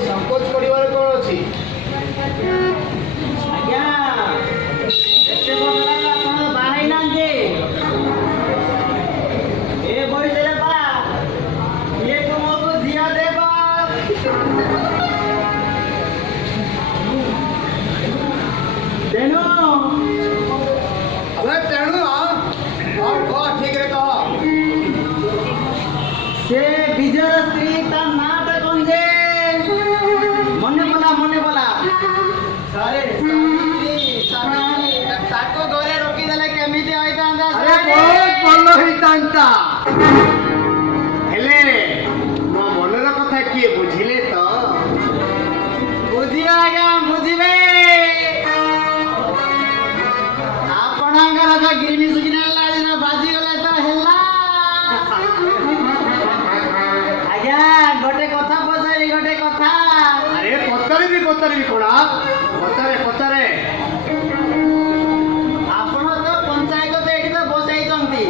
संकोच कर कौन अच्छी से विजय स्त्री का नाटा कौन जे मने बोला सारे ताको घरे रोकी देले केमिति होइतांदा अरे बहुत भलो होइतांता हेले मो मनर कथा किए बुझिले तो बुझिया आज्ञा बुझिबे आपणकर जो गिरनी सुगिना लाज बाजी गले तो हेला गोटे कथा पचारि गोटे कथा अरे पतरे कोड़ा पतरे आपण तो पंचायत देखि तो बसाई चंती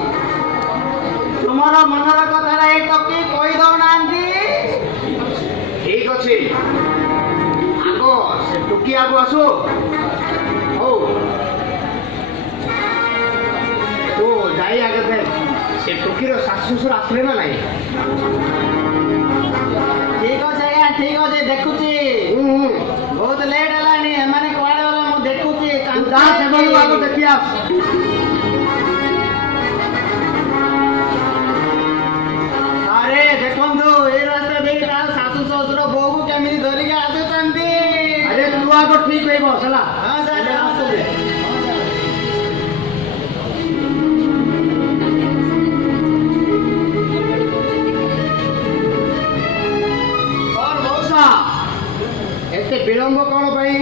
तुमरा मनर कथा रे टकी कहि दउ नांती ठीक अछि आगो से टुकी आगो आसो हो तो जाई आगे दे से टुकीर सासु ससुर आसले ना नहीं ठीक अच्छे देखुची बहुत लेट है एमाने कुआड़े वाला मु देखुची जा से बोलू आगो देखि आस अरे देखंतु ए रास्ता देख सासु ससुर बोहू केमिति धरि के आदुचंती अरे तू आगो ठीक होइबो चला हां जा एते विलंब कौन पाई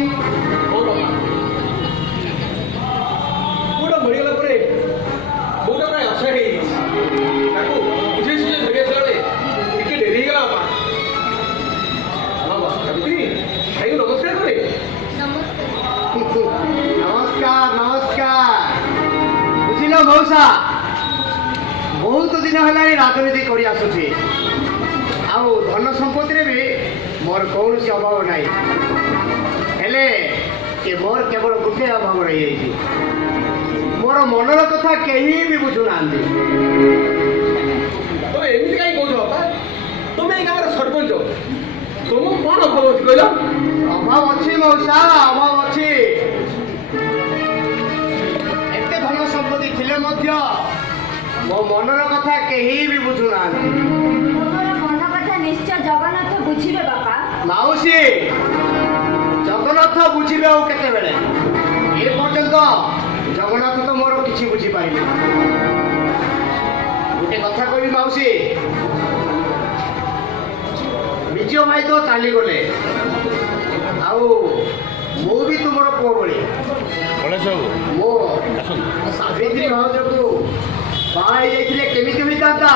गोटा मरीगला परे गोटा प्राय आशा है ताको बुझे सुझे धरिया चले टिके डेरी गला बापा बाबा सावित्री भाई नमस्कार करे नमस्कार बुझिलो मौसा बहुत दिन है राजनीति कर आसुची आउ धन संपत्ति रे भी मोर कौन सी अभाव नहीं हेले कि मोर केवल गोटे अभाव रही जाइए मोर मनर कथा कहीं भी बुझुना तुम एमती कहीं कौच बापा तुम ये गाँव सरपंच तुम कौन अभाव अच्छी कहल अभाव अच्छी मौसा अभाव अच्छी एते धन संपत्ति थिले मध्य मो मनर कथा कहीं भी बुझुना निश्चय जगन्नाथ बुझे बापा माउसी जगन्नाथ बुझे आउ केते बेले ए पर्यंत जगन्नाथ तो मोर किछि बुझी पाइले गोटे कथा कहबी माउसी विजय भाई तो चाली गले आउ मो भी तुमर पुओ बळी मो सावित्री भाउज को बाई देखले केमिति होइतांता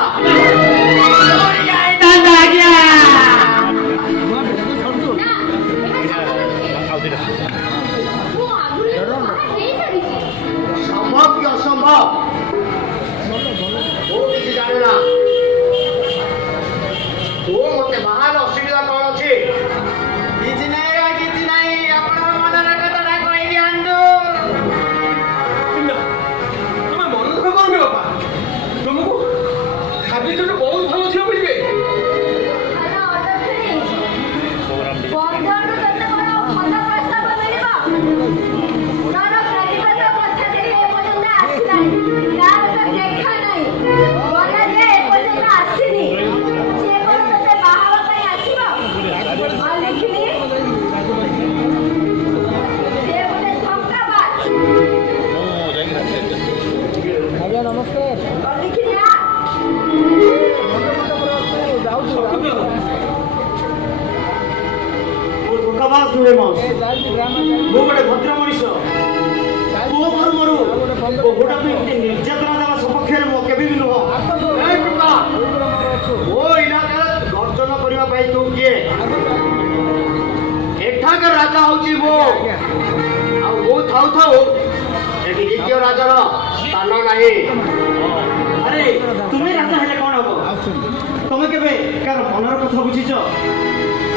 संभव कि असंभव वो किसी जाने ना तो मते महान असुविधा कौन अच्छी किछि नहीं आपण मनर कथा कहि दियंतु तुम्हें मन दुख करबे बापा तुमको सावित्री बहुत भलो झियो मिलबे गोटे भद्र मनीष पुओ मरु मरु गोटा निर्यातना देवा सपक्ष केवे भी नुह मो इलाकार गर्जन करने तू किए एठाकर राजा हूँ मो थाऊ थाऊ द्वितीय राजार ମାନ ନାହିଁ। ଆରେ ତୁମେ ରାଜା ହେଲେ କଣ ହବ? ତମେ କେବେ କାହାର ମନର କଥା ବୁଝିଛ?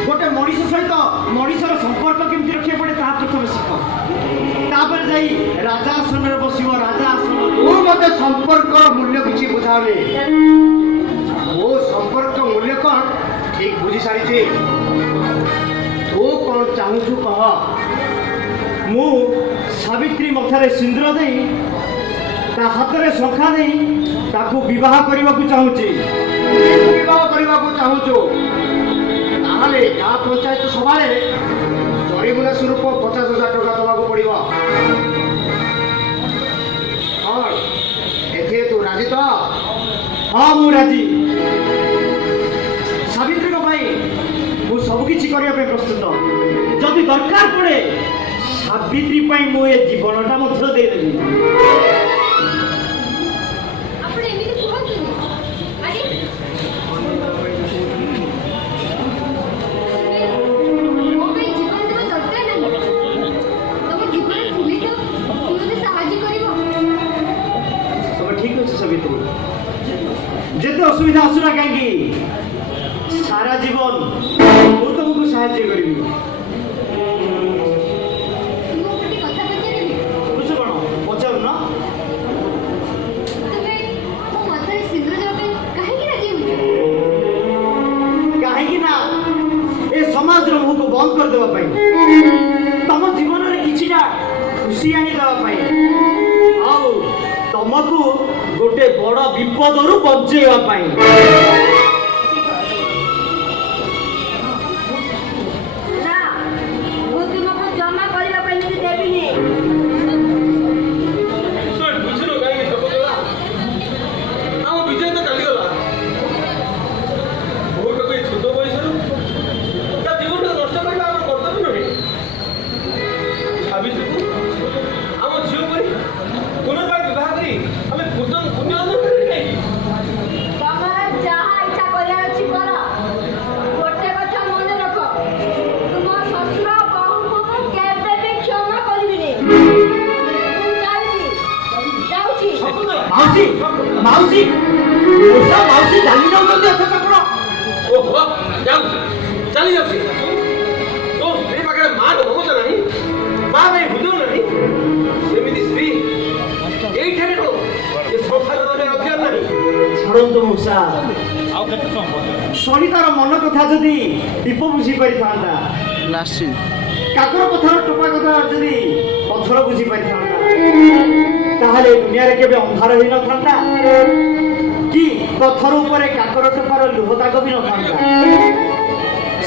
ଗୋଟେ ମଣିଷ ସହିତ ମଣିଷର ସମ୍ପର୍କ କେମିତି ରଖିବାକୁ ପଡେ ତାହା ପ୍ରଥମେ ଶିଖ, ତାପରେ ଯାଇ ରାଜା ଆସନରେ ବସିବ। ରାଜା ଆସନ ତୁ ମୋତେ ସମ୍ପର୍କର ମୂଲ୍ୟ କିଛି ବୁଝାଉନି। ମୋ ସମ୍ପର୍କ ମୂଲ୍ୟ କ'ଣ ଠିକ ବୁଝି ସାରିଛି। ତୁ କ'ଣ ଚାହୁଁଛୁ କହ। ମୁଁ ସାବିତ୍ରୀ ମଥାରେ ସିନ୍ଦୁର ଦେଇ ତା ହାତରେ ଶଙ୍ଖା ଦେଇ ତାକୁ ବିବାହ କରିବାକୁ ଚାହୁଁଛି। ବିବାହ କରିବାକୁ ଚାହୁଁଛୁ ତାହେଲେ ଗାଁ ପଞ୍ଚାୟତ ସଭାରେ ଜରିମୁନା ସ୍ୱରୂପ 50,000 ଟଙ୍କା ଦେବାକୁ ପଡ଼ିବ। କ'ଣ ଏଥିରେ ତୁ ରାଜି ତ? ହଁ ମୁଁ ରାଜି। ସାବିତ୍ରୀଙ୍କ ପାଇଁ ମୁଁ ସବୁକିଛି କରିବା ପାଇଁ ପ୍ରସ୍ତୁତ। ଯଦି ଦରକାର ପଡ଼େ ସାବିତ୍ରୀ ପାଇଁ ମୁଁ ଏ ଜୀବନଟା ମଧ୍ୟ ଦେଇଦେବି। ଆପଣ ଏମିତି କୁହନ୍ତୁନି। ଆରେ ମୋ ପାଇଁ ଜୀବନ ଦେବା ଦରକାର ନାହିଁ। ତମ ଜୀବନ ଥିଲେ ତ ତୁମେ ମୋତେ ସାହାଯ୍ୟ କରିବ। ତମେ ଠିକ ଅଛି ସାବିତ୍ରୀ, ଯେତେ ଅସୁବିଧା ଆସୁନା କାହିଁକି ସାରା ଜୀବନ ମୁଁ ତମକୁ ସାହାଯ୍ୟ କରିବି। ମୁଁ ଗୋଟେ କଥା ପଚାରିବି। ବୁଝ କ'ଣ ପଚାରୁନ? ତୁମେ ମୋ ମଥାରେ ସିନ୍ଦୁର ଦେବା ପାଇଁ କାହିଁକି ରାଜି ହେଉଛ? କାହିଁକି ନା ଏ ସମାଜର ମୁହଁକୁ ବନ୍ଦ କରିଦେବା ପାଇଁ, ତମ ଜୀବନରେ କିଛିଟା ଖୁସି ଆଣିଦେବା ପାଇଁ, ଆଉ ତମକୁ ଗୋଟେ ବଡ଼ ବିପଦରୁ ବଞ୍ଚେଇବା ପାଇଁ। ନା, ମୁଁ ତୁମକୁ ଜମା କରିବା ପାଇଁ ଦେବିନି। ବୁଝିଲୁ କାହିଁକି ସର୍ବଦେବା ଆମ ବିଜୟ ତ ଚାଲିଗଲା। ଭୋଟକୁ ଏ ଛୋଟ ବୟସରୁ ତା ଜୀବନକୁ ନଷ୍ଟ କରିବା ଆମର କର୍ତ୍ତବ୍ୟ ନୁହେଁ। ସାବିତ୍ରୀକୁ ଆମ ଝିଅ ପରି ପୁନର୍ବାର ବିବାହ କରି ଆମେ ପୁଣ୍ୟ ଅର୍ଜନ କରିବି ନାହିଁ। ତମର ଯାହା ଇଚ୍ଛା କରିବାର ଅଛି କର। ଗୋଟେ କଥା ମନେ ରଖ, ତୁମ ଶ୍ୱଶୁର ବୋହୂକୁ ମୁଁ କେବେ ବି କ୍ଷମା କରିବିନି। ମୁଁ ଯାଉଛି। ମାଉସୀ ମାଉସୀ ଓଷା ମାଉସୀ ଚାଲି ଯାଉଛନ୍ତି ଅଥଚ ଆପଣ। ଓହୋ ଯାଉଛି ଚାଲି ଯାଉଛି। ତୋ ସ୍ତ୍ରୀ ପାଖରେ ମାର ମମତା ନାହିଁ, ମା ପାଇଁ ହୃଦୟ ନାହିଁ। ସେମିତି ସ୍ତ୍ରୀ ଏଇଠାରେ ରୁହ, ଏ ସଂସାରରେ ଅଧିକାର ନାହିଁ। ଛାଡ଼ନ୍ତୁ ମଉସା, ସଳିତାର ମନ କଥା ଯଦି ଦୀପ ବୁଝି ପାରିଥାନ୍ତା, କାକର ପଥର ଟୋପା କଥା ଯଦି ପଥର ବୁଝି ପାରିଥାନ୍ତା, ତାହେଲେ ଦୁନିଆରେ କେବେ ଅନ୍ଧାର ହେଇନଥାନ୍ତା କି ପଥର ଉପରେ କାକର ଟୋପାର ଲୁହ ଦାଗ ବି ନଥାନ୍ତା।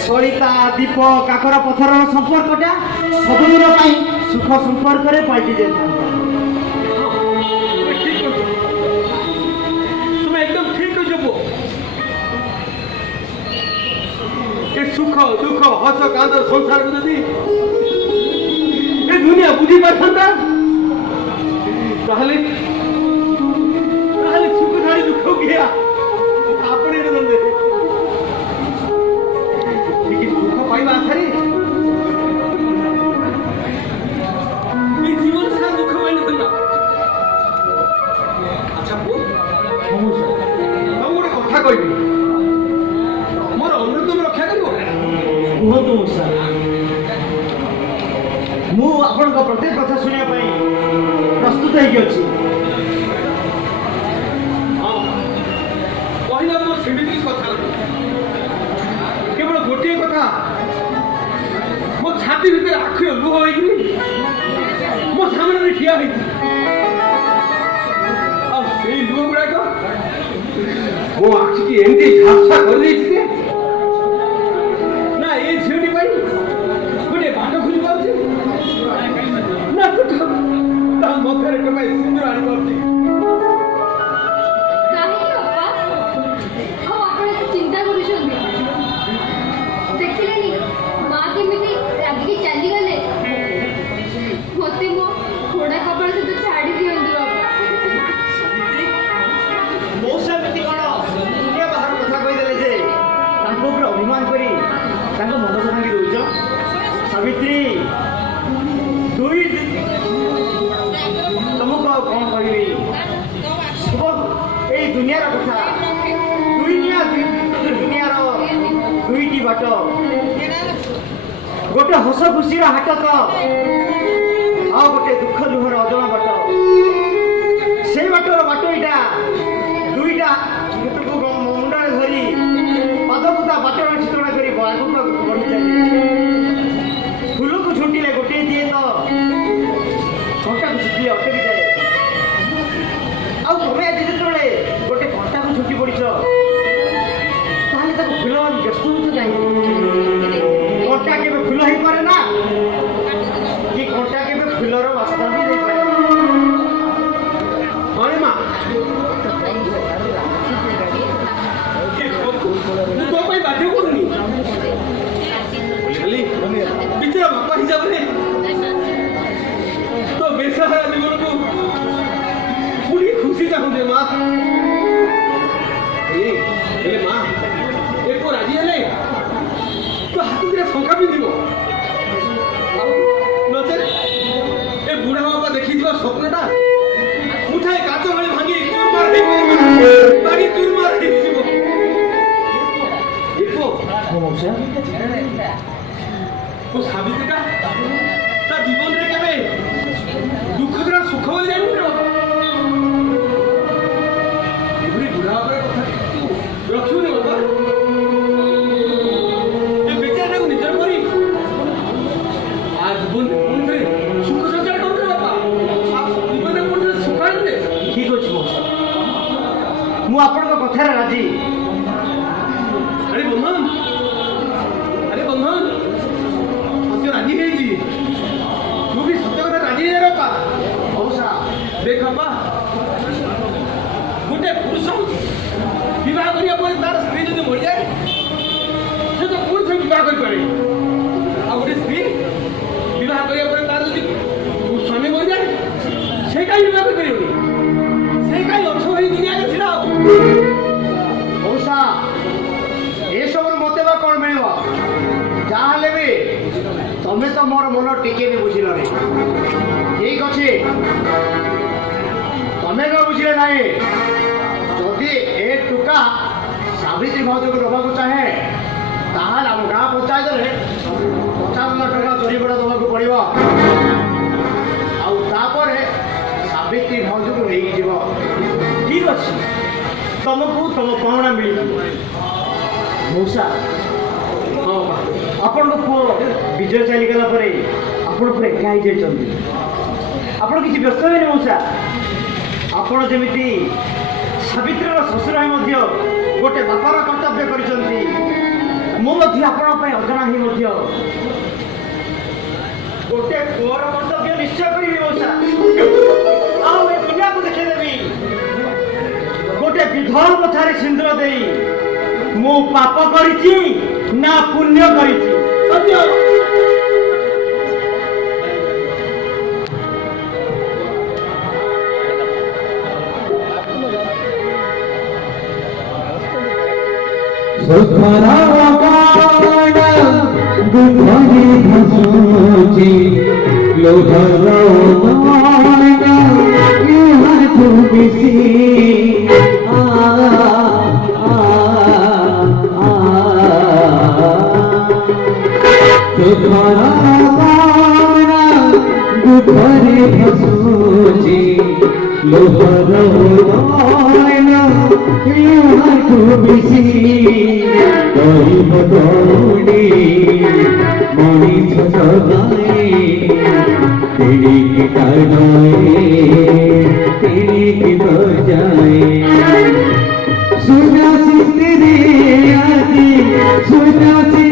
ସଳିତା ଦୀପ କାକର ପଥରର ସମ୍ପର୍କଟା ସବୁଦିନ ପାଇଁ ସୁଖ ସମ୍ପର୍କରେ ପାଲଟି ଯାଇଥାନ୍ତା। তুমি একদম ঠিক কইছো পুଅ। ଏ ସୁଖ ଦୁଃଖ ହସ କାନ୍ଦ ସଂସାରକୁ ଯଦି ଏ ଦୁନିଆ ବୁଝି ପାରିଥାନ୍ତା ତାହେଲେ ସୁଖ ଛାଡ଼ି ଦୁଃଖ କିଆ ଆପଣେଇ ନଥାନ୍ତେ। ଟିକେ ଦୁଃଖ ପାଇବା ଆଶାରେ ଏ ଜୀବନ ସାରା ଦୁଃଖ ପାଇନଥାନ୍ତା। ଆଚ୍ଛା ପୁଅ, ତମକୁ ଗୋଟେ କଥା କହିବି, ମୋର ଅନୁରୋଧ ତମେ ରକ୍ଷା କରିବ। କୁହନ୍ତୁ ମଉସା, ମୁଁ ଆପଣଙ୍କ ପ୍ରତ୍ୟେକ କଥା ଶୁଣିବା ପାଇଁ ପ୍ରସ୍ତୁତ ହେଇକି ଅଛି। ହଁ, କହିବା ମୋର ସେମିତି କଥା ନାହିଁ। କେବଳ ଗୋଟିଏ କଥା, ମୋ ଛାତି ଭିତରେ ଆଖିର ଲୁହ ହେଇକି ମୋ ସାମ୍ନାରେ ଠିଆ ହେଇଛି। ଆଉ ସେଇ ଲୁହ ଗୁଡାକ ମୋ ଆଖିକି ଏମିତି ଝାପ୍ସା କରିଦେଇଛି ଯେ ନା ଏ ଝିଅଟି ପାଇଁ ଗୋଟେ ବାଟ ଖୋଜି ପାରୁଛି, ନା ତା ମଥାରେ ଟୋପାଏ ସିନ୍ଦୁର ଆଣିପାରୁଛି। କାହିଁକି ବାପା? ଆଉ ଆପଣ ଏତେ ଚିନ୍ତା କରୁଛନ୍ତି? ଦେଖିଲେନି ମା କେମିତି ରାଗିକି ଚାଲିଗଲେ। ମୋତେ ମୋ ଘୋଡ଼ା କପାଳ ସହିତ ଛାଡ଼ି ଦିଅନ୍ତୁ ବାପା। ମଉସା ଏମିତି କ'ଣ ଦୁନିଆ ବାହାର କଥା କହିଦେଲେ ଯେ ତାଙ୍କ ଉପରେ ଅଭିମାନ କରି ତାଙ୍କ ମନ ଭାଙ୍ଗି ଦଉଛ? ସାବିତ୍ରୀ, ତମକୁ ଆଉ କ'ଣ କହିବି? गोटे हस खुशी हाट तो आ गोटे दुख लुहर अजଣା बाट से बाट इटा दुईटा मुंडा धरी पदपुता बाटर चित्रणा कर बढ़ी चले फूल को छुटिले गोटे दिए तो घंटा को छुटिले अटकी जाए आ तुम आज जो गोटे घंटा को छुट्टी पड़ फूल व्यस्त हो कहीं घंटा के फूल हो पारे ना कि घंटा के फूलर बास्ना भी नहीं पारे अरे माँ तो भाई बाध्य करूनी बिचारा बापा हिसाब रे तो बेसहारा जीवन को पूरी खुशी चाहूँ माँ ए माँ एक को राजी है तो हाथ में शंका भी दिव नचे ए बुढ़ा बापा देखी दिवा स्वप्नटा उठाए काच भली भांगी चूरमार हे बाड़ी चूरमार हे जीव देखो तो साबित का ता जीवन रे केबे दुख द्वारा सुख हो जाय नो एबरी बुढ़ा बापा कथा तू रखियो ने बाबा आपण कथा राजी अरे बंधन सत्य राजी है जी तू भी सत्य कथा राजी है रे बापा मौसा देख बापा गोटे पुरुष विवाह करिया पर तार स्त्री जदि मर जाए से तो पुरुष से विवाह कर पारे आ गोटे स्त्री विवाह करिया पर तार जदि स्वामी मर जाए से काई विवाह करियोनी से काई लक्ष्य होई दुनिया के छिड़ा मौसा ये सब मत कौन मिल जहाँ भी तुम्हें तो मोर मन टिके भी बुझिल ठीक अच्छे तुम्हें भी बुझे ना जदि ए टुका सावित्री भाज को दबा चाहे ताल आम गाँ पंचायत में 50,000 टका दरीबड़ा दबा पड़ो आपर सावित्री भाज को लेकिन जीव ठीक अच्छे तुमको तुम पावना मिल मौसा हाँ आपण पुओ विजय चलीगला आपण पूरा एका ही जाइए आपण किसी व्यस्त हुए मौसा आपण जमी सावित्रीर शशुर गोटे बापार कर्तव्य कर अजना ही गोटे पुअर कर्तव्य निश्चय करी मौसा आउ ए दुनिया को देखेदेवी गोटे विधवा कथार सिंदूर दे मु पाप करिछि ना पुण्य करिछि सत्य सुखरा बाण गुधरी धसुची लोहर बाण इहर तुबिसी सुखरा बाण गुधरी धसुची लोहर बाण इहर तुबिसी गरीब दौड़ी मनीष सगाए तेरी की तेरी की बजाए सुना सी तेरे आदि सुना सी